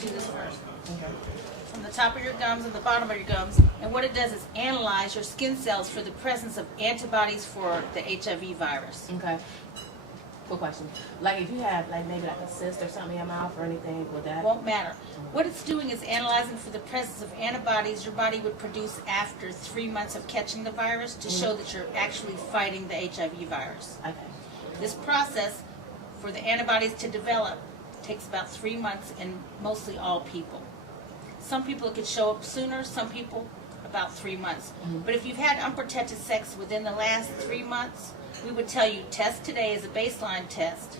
do this first. Okay. From the top of your gums and the bottom of your gums. And what it does is analyze your skin cells for the presence of antibodies for the HIV virus. Okay. Quick question. Like if you have like maybe like a cyst or something in your mouth or anything, would that? Won't matter. What it's doing is analyzing for the presence of antibodies your body would produce after 3 months of catching the virus to show that you're actually fighting the HIV virus. Okay. This process for the antibodies to develop takes about 3 months in mostly all people. Some people it could show up sooner, some people about 3 months. But if you've had unprotected sex within the last 3 months, we would tell you test today as a baseline test.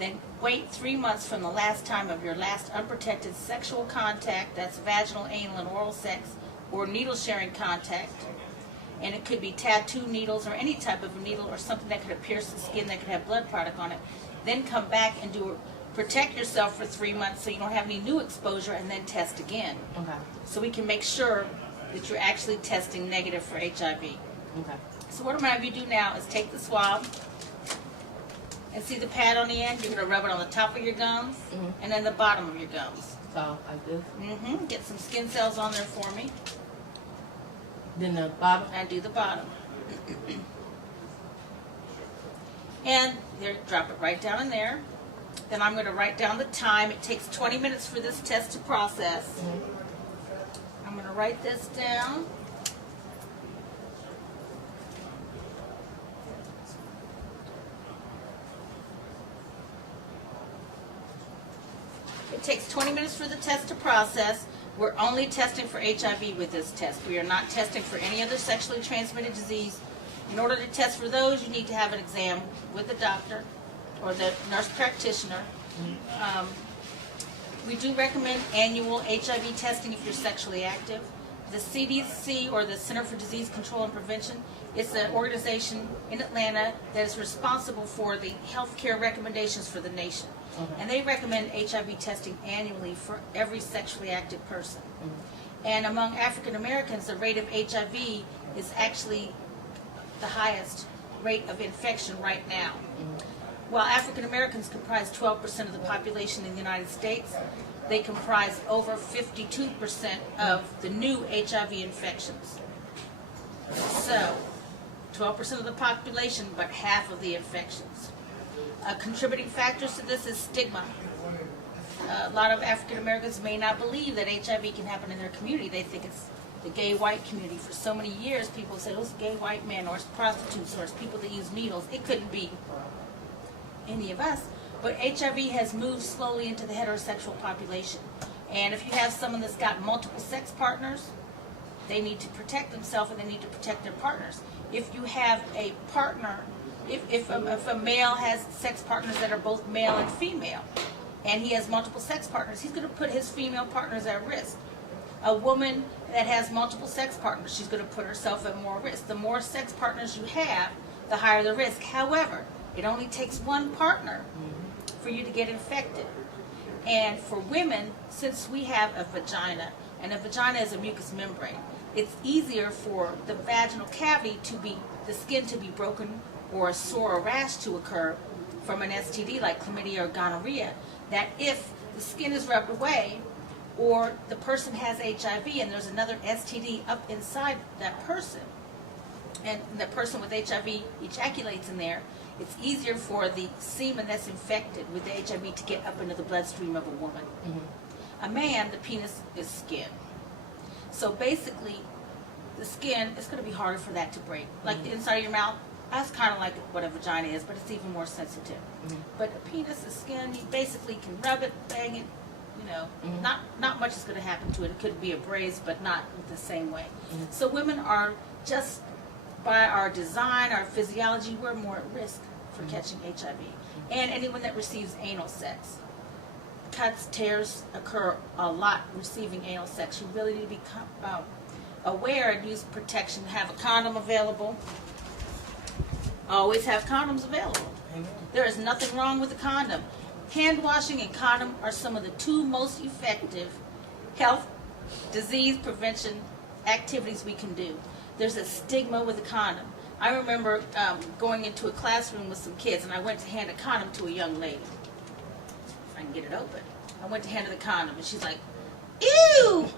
Then wait 3 months from the last time of your last unprotected sexual contact, that's vaginal, anal, and oral sex, or needle sharing contact. And it could be tattoo needles or any type of needle or something that could pierce the skin that could have blood product on it. Then come back and protect yourself for 3 months so you don't have any new exposure, and then test again. Okay. So we can make sure that you're actually testing negative for HIV. Okay. So what I'm going to have you do now is take the swab and see the pad on the end. You're going to rub it on the top of your gums and then the bottom of your gums. So like this. Get some skin cells on there for me. Then the bottom. And do the bottom. And there, drop it right down in there. Then I'm going to write down the time. It takes 20 minutes for this test to process. I'm going to write this down. It takes 20 minutes for the test to process. We're only testing for HIV with this test. We are not testing for any other sexually transmitted disease. In order to test for those, you need to have an exam with the doctor or the nurse practitioner. We do recommend annual HIV testing if you're sexually active. The CDC, or the Center for Disease Control and Prevention, is an organization in Atlanta that is responsible for the healthcare recommendations for the nation. And they recommend HIV testing annually for every sexually active person. And among African Americans, the rate of HIV is actually the highest rate of infection right now. While African Americans comprise 12% of the population in the United States, they comprise over 52% of the new HIV infections. So, 12% of the population, but half of the infections. Contributing factors to this is stigma. A lot of African Americans may not believe that HIV can happen in their community. They think it's the gay white community. For so many years, people said, oh, it's gay white men, or it's prostitutes, or it's people that use needles. It couldn't be any of us. But HIV has moved slowly into the heterosexual population. And if you have someone that's got multiple sex partners, they need to protect themselves and they need to protect their partners. If you have a partner, if a male has sex partners that are both male and female, and he has multiple sex partners, he's going to put his female partners at risk. A woman that has multiple sex partners, she's going to put herself at more risk. The more sex partners you have, the higher the risk. However, it only takes one partner for you to get infected. And for women, since we have a vagina, and a vagina is a mucous membrane, it's easier for the vaginal cavity to be, the skin to be broken, or a sore or rash to occur from an STD like chlamydia or gonorrhea, that if the skin is rubbed away, or the person has HIV and there's another STD up inside that person, and the person with HIV ejaculates in there, it's easier for the semen that's infected with the HIV to get up into the bloodstream of a woman. A man, the penis is skin. So basically, the skin, it's going to be harder for that to break. Like the inside of your mouth, that's kind of like what a vagina is, but it's even more sensitive. But a penis is skin. You basically can rub it, bang it, you know. Not much is going to happen to it. It could be abrased, but not the same way. So women are just, by our design, our physiology, we're more at risk for catching HIV. And anyone that receives anal sex. Cuts, tears occur a lot receiving anal sex. You really need to be aware and use protection. Have a condom available. Always have condoms available. There is nothing wrong with a condom. Hand washing and condom are some of the two most effective health disease prevention activities we can do. There's a stigma with a condom. I remember going into a classroom with some kids, and I went to hand a condom to a young lady. If I can get it open. I went to hand her the condom, and she's like, ew!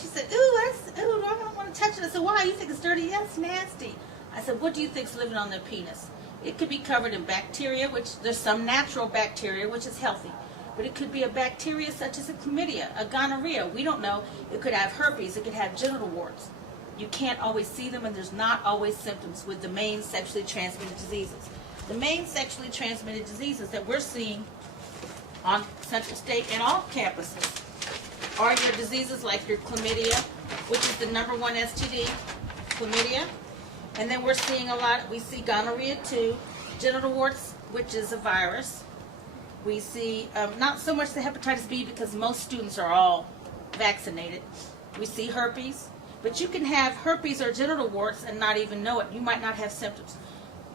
She said, ew, I don't want to touch it. I said, why? You think it's dirty? Yeah, it's nasty. I said, what do you think's living on their penis? It could be covered in bacteria, which there's some natural bacteria, which is healthy. But it could be a bacteria such as a chlamydia, a gonorrhea. We don't know. It could have herpes. It could have genital warts. You can't always see them, and there's not always symptoms with the main sexually transmitted diseases. The main sexually transmitted diseases that we're seeing on Central State and all campuses are your diseases like your chlamydia, which is the #1 STD, chlamydia. And then we're seeing we see gonorrhea too, genital warts, which is a virus. We see not so much the hepatitis B because most students are all vaccinated. We see herpes, but you can have herpes or genital warts and not even know it. You might not have symptoms.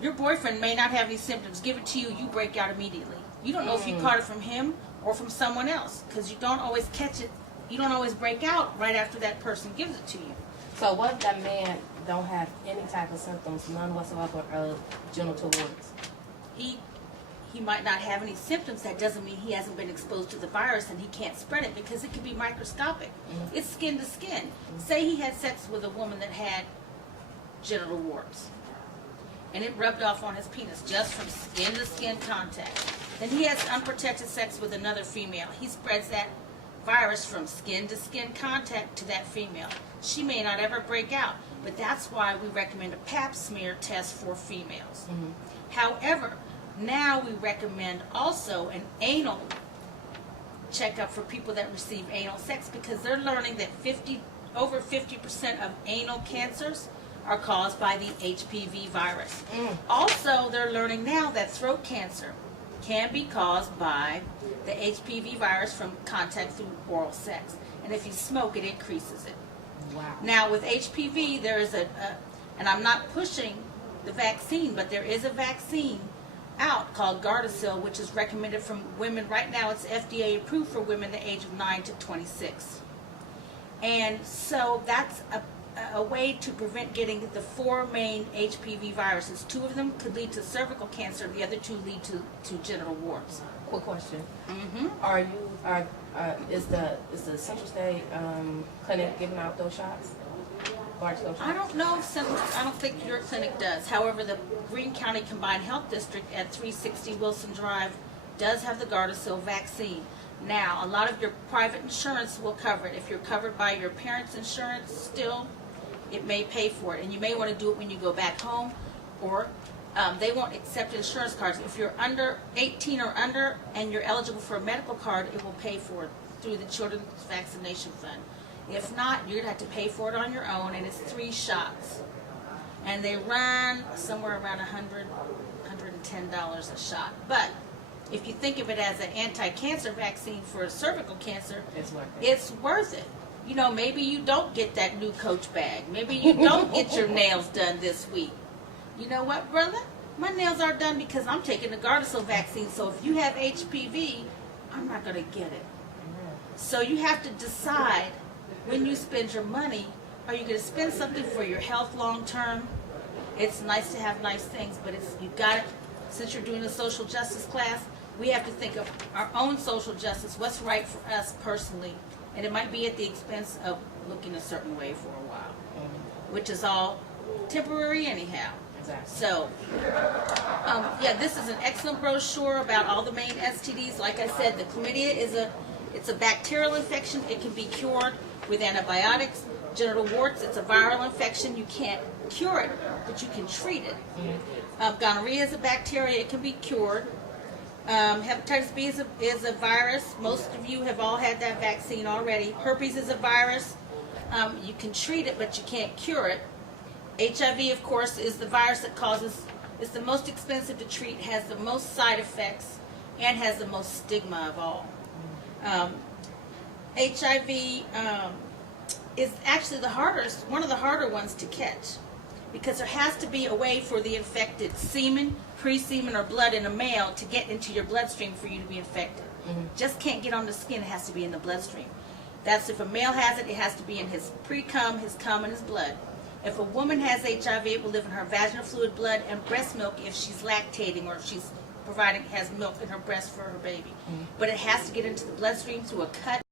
Your boyfriend may not have any symptoms. Give it to you, you break out immediately. You don't know if you caught it from him or from someone else because you don't always catch it. You don't always break out right after that person gives it to you. So what if that man don't have any type of symptoms, none whatsoever of genital warts? He might not have any symptoms. That doesn't mean he hasn't been exposed to the virus and he can't spread it because it could be microscopic. Mm-hmm. It's skin to skin. Mm-hmm. Say he had sex with a woman that had genital warts and it rubbed off on his penis just from skin to skin contact. Then he has unprotected sex with another female. He spreads that virus from skin to skin contact to that female. She may not ever break out, but that's why we recommend a pap smear test for females. Mm-hmm. However, now we recommend also an anal checkup for people that receive anal sex because they're learning that over 50% of anal cancers are caused by the HPV virus. Also, they're learning now that throat cancer can be caused by the HPV virus from contact through oral sex. And if you smoke, it increases it. Wow. Now, with HPV, there is and I'm not pushing the vaccine, but there is a vaccine out called Gardasil, which is recommended from women. Right now, it's FDA approved for women the age of 9 to 26. And so that's a way to prevent getting the 4 main HPV viruses. 2 of them could lead to cervical cancer. The other 2 lead to genital warts. Quick question. Mm-hmm. Is the Central State clinic giving out those shots? I don't know I don't think your clinic does. However, the Greene County Combined Health District at 360 Wilson Drive does have the Gardasil vaccine. Now, a lot of your private insurance will cover it. If you're covered by your parents' insurance still, it may pay for it. And you may want to do it when you go back home, or they won't accept insurance cards. If you're under 18 or under and you're eligible for a medical card, it will pay for it through the Children's Vaccination Fund. If not, you're going to have to pay for it on your own, and it's 3 shots. And they run somewhere around $100, $110 a shot. But if you think of it as an anti-cancer vaccine for cervical cancer, it's worth it. You know, maybe you don't get that new Coach bag. Maybe you don't get your nails done this week. You know what, brother? My nails are done because I'm taking the Gardasil vaccine. So if you have HPV, I'm not going to get it. So you have to decide when you spend your money, are you going to spend something for your health long term? It's nice to have nice things, but you've got to, since you're doing a social justice class, we have to think of our own social justice, what's right for us personally. And it might be at the expense of looking a certain way for a while, which is all temporary anyhow. Exactly. So, yeah, this is an excellent brochure about all the main STDs. Like I said, the chlamydia it's a bacterial infection. It can be cured with antibiotics. Genital warts, it's a viral infection. You can't cure it, but you can treat it. Gonorrhea is a bacteria. It can be cured. Hepatitis B is a virus. Most of you have all had that vaccine already. Herpes is a virus. You can treat it, but you can't cure it. HIV, of course, is the virus that it's the most expensive to treat, has the most side effects, and has the most stigma of all. HIV is actually one of the harder ones to catch, because there has to be a way for the infected semen, pre-semen, or blood in a male to get into your bloodstream for you to be infected. Just can't get on the skin, it has to be in the bloodstream. That's if a male has it, it has to be in his pre-cum, his cum, and his blood. If a woman has HIV, it will live in her vaginal fluid, blood, and breast milk if she's lactating or if she's providing has milk in her breast for her baby. But it has to get into the bloodstream through a cut